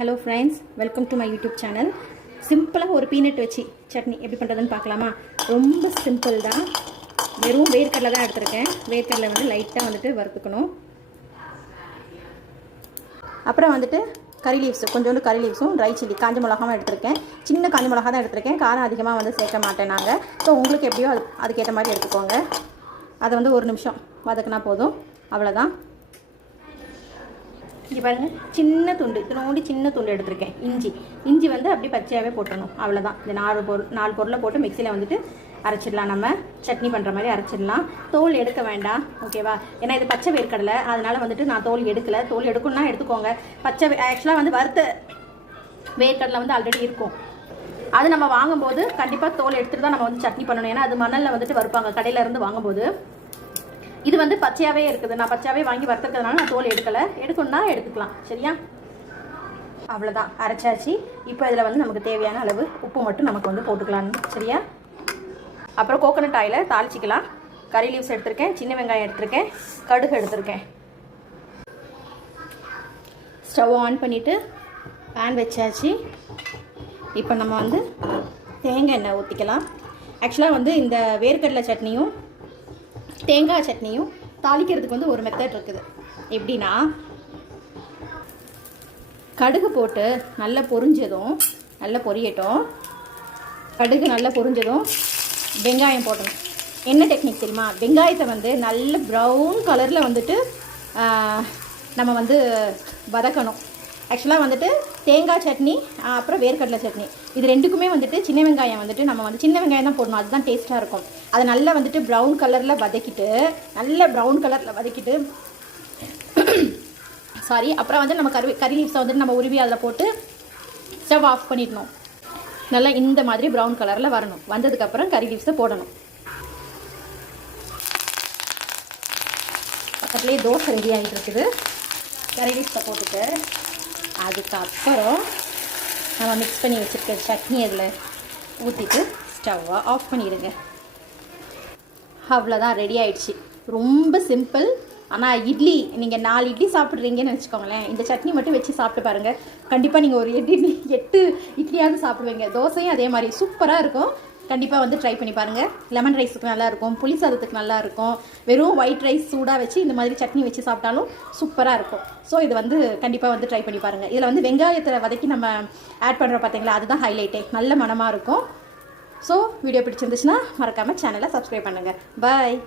Hello friends, welcome to my YouTube channel. சிம்பிளாக ஒரு peanut வச்சு சட்னி எப்படி பண்ணுறதுன்னு பார்க்கலாமா? ரொம்ப சிம்பிள் தான். வெறும் வேர்க்கடலை தான் எடுத்திருக்கேன். வேர்க்கடலை வந்து லைட்டாக வந்துட்டு வறுத்துக்கணும். அப்புறம் வந்துட்டு கறி லீவ்ஸ், கொஞ்சோண்டு கறி லீவ்ஸும் ட்ரை சில்லி காஞ்ச மிளகாவும் எடுத்திருக்கேன். சின்ன காஞ்ச மிளகா தான் எடுத்திருக்கேன். காரம் அதிகமாக வந்து சேர்க்க மாட்டேன் நாங்கள். ஸோ உங்களுக்கு எப்படியோ அதுக்கேற்ற மாதிரி எடுத்துக்கோங்க. அதை வந்து ஒரு நிமிஷம் வதக்குனா போதும், அவ்வளோதான். இங்கே பாருங்கள், சின்ன துண்டு, இதனோடி சின்ன துண்டு எடுத்திருக்கேன். இஞ்சி வந்து அப்படி பச்சையாகவே போட்டுடணும், அவ்வளோதான். இந்த நாலு பொருளை போட்டு மிக்சியில் வந்துட்டு அரைச்சிடலாம். நம்ம சட்னி பண்ணுற மாதிரி அரைச்சிடலாம். தோல் எடுக்க வேண்டாம், ஓகேவா? ஏன்னா இது பச்சை வேர்க்கடலை, அதனால் வந்துட்டு நான் தோல் எடுக்கலை. தோல் எடுக்கணும்னா எடுத்துக்கோங்க. பச்சை ஆக்சுவலாக வந்து வறுத்த வேர்க்கடலை வந்து ஆல்ரெடி இருக்கும். அது நம்ம வாங்கும்போது கண்டிப்பாக தோல் எடுத்துகிட்டு தான் நம்ம வந்து சட்னி பண்ணணும். ஏன்னா அது மணலில் வந்துட்டு வறுப்பாங்க கடையிலேருந்து வாங்கும்போது. இது வந்து பச்சையாகவே இருக்குது. நான் பச்சையாகவே வாங்கி வறுத்துக்கிறதுனால நான் தோல் எடுக்கலை. எடுக்கணும்னா எடுத்துக்கலாம், சரியா? அவ்வளோதான், அரைச்சாச்சு. இப்போ இதில் வந்து நமக்கு தேவையான அளவு உப்பு மட்டும் நமக்கு வந்து போட்டுக்கலாம், சரியா? அப்புறம் கோகோனட் ஆயிலை தாளிச்சிக்கலாம். கறி லீவ்ஸ் எடுத்திருக்கேன், சின்ன வெங்காயம் எடுத்திருக்கேன், கடுகு எடுத்திருக்கேன். ஸ்டவ் ஆன் பண்ணிவிட்டு பேன் வச்சாச்சு. இப்போ நம்ம வந்து தேங்காய் எண்ணெய் ஊற்றிக்கலாம். ஆக்சுவலாக வந்து இந்த வேர்க்கடலை சட்னியும் தேங்காய் சட்னியும் தாளிக்கிறதுக்கு வந்து ஒரு மெத்தட் இருக்குது. எப்படின்னா, கடுகு போட்டு நல்லா பொரிஞ்சதும், நல்லா பொரியட்டும். கடுகு நல்லா பொரிஞ்சதும் வெங்காயம் போடணும். என்ன டெக்னிக் தெரியுமா? வெங்காயத்தை வந்து நல்ல ப்ரௌன் கலரில் வந்துட்டு நம்ம வந்து வதக்கணும். ஆக்சுவலாக வந்துட்டு தேங்காய் சட்னி அப்புறம் வேர்க்கடலை சட்னி இது ரெண்டுக்குமே வந்துட்டு சின்ன வெங்காயம் வந்துட்டு நம்ம வந்து சின்ன வெங்காயம் தான் போடணும். அதுதான் டேஸ்ட்டாக இருக்கும். அதை நல்லா வந்துட்டு ப்ரௌன் கலரில் வதக்கிட்டு சாரி, அப்புறம் வந்து நம்ம கறி லீவ்ஸை வந்துட்டு நம்ம உருவி அதில் போட்டு ஸ்டவ் ஆஃப் பண்ணிடணும். நல்லா இந்த மாதிரி ப்ரௌன் கலரில் வரணும். வந்ததுக்கப்புறம் கறி லீவ்ஸை போடணும். பக்கத்துலேயே தோசை ரெடி ஆகிட்டு இருக்குது. கறி லீவ்ஸை போட்டுட்டு அதுக்கப்புறம் நம்ம மிக்ஸ் பண்ணி வச்சுருக்க சட்னி அதில் ஊற்றிட்டு ஸ்டவ்வை ஆஃப் பண்ணிடுங்க. அவ்வளோதான், ரெடி ஆகிடுச்சு. ரொம்ப சிம்பிள். ஆனால் இட்லி, நீங்கள் 4 இட்லி சாப்பிட்றீங்கன்னு வச்சுக்கோங்களேன், இந்த சட்னி மட்டும் வச்சு சாப்பிட்டு பாருங்கள். கண்டிப்பாக நீங்கள் ஒரு 8 இட்லியாவது சாப்பிடுவீங்க. தோசையும் அதே மாதிரி சூப்பராக இருக்கும். கண்டிப்பாக வந்து ட்ரை பண்ணி பாருங்கள். லெமன் ரைஸுக்கு நல்லாயிருக்கும், புளி சாதத்துக்கு நல்லாயிருக்கும். வெறும் ஒயிட் ரைஸ் சூடாக வச்சு இந்த மாதிரி சட்னி வச்சு சாப்பிட்டாலும் சூப்பராக இருக்கும். ஸோ இது வந்து கண்டிப்பாக வந்து ட்ரை பண்ணி பாருங்கள். இதில் வந்து வெங்காயத்தை வதக்கி நம்ம ஆட் பண்ணுறோம் பார்த்தீங்களா, அதுதான் ஹைலைட்டே. நல்ல மனமாக இருக்கும். ஸோ வீடியோ பிடிச்சிருந்துச்சுன்னா மறக்காமல் சேனலை சப்ஸ்கிரைப் பண்ணுங்கள். பாய்.